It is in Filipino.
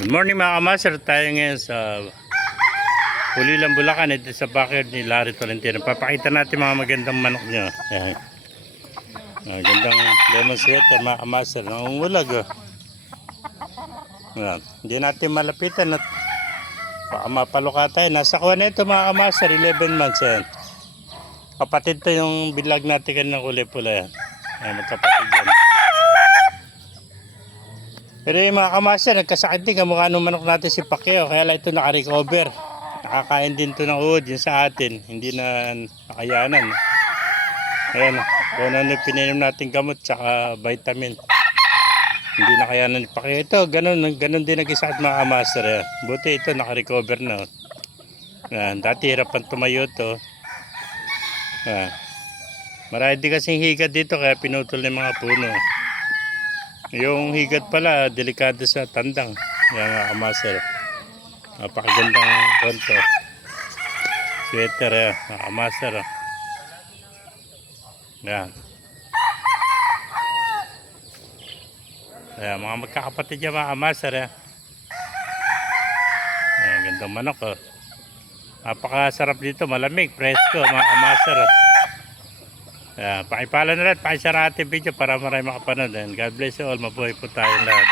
Good morning mga kamaster, tayo ngayon sa Pulilan, Bulacan. Ito sa backyard ni Larry Tolentino. Papakita natin mga magandang manok nyo. Ayan. Magandang lemon sweater mga kamaster. Nangungulag oh. Ayan. Hindi natin malapitan at baka mapaluka tayo. Nasa kuha na ito mga kamaster, 11 months yan. Kapatid to yung bilag natin kanina kulay pula yan. Ayan, magkapatid yan. Pero yung mga kamaster, nagkasakit din kamukha nung manok natin si Pacquiao. Kaya lang ito naka-recover. Nakakain din ito ng uod yun sa atin. Hindi na nakayanan. Ayan, kung ano pininom natin gamot tsaka vitamin. Hindi nakayanan ni Pacquiao. Ito, ganun din nagkasakit mga kamaster. Ayan. Buti ito naka-recover na. Ayan, dati hirapan tumayo ito. Ayan. Marami din kasing higat dito kaya pinutol ng mga puno. Yung higat pala, delikado sa tandang. Yan mga kamaster. Napakagandang konto. Sweater yan, mga kamaster. Yan. Yan, mga magkakapatid yan mga kamaster. Yan, gandang manok. Oh. Napakasarap dito, malamig, presko mga kamaster. Pakipala na rin, pakisara ating video para marami makapanood. God bless you all, mabuhay po tayong lahat.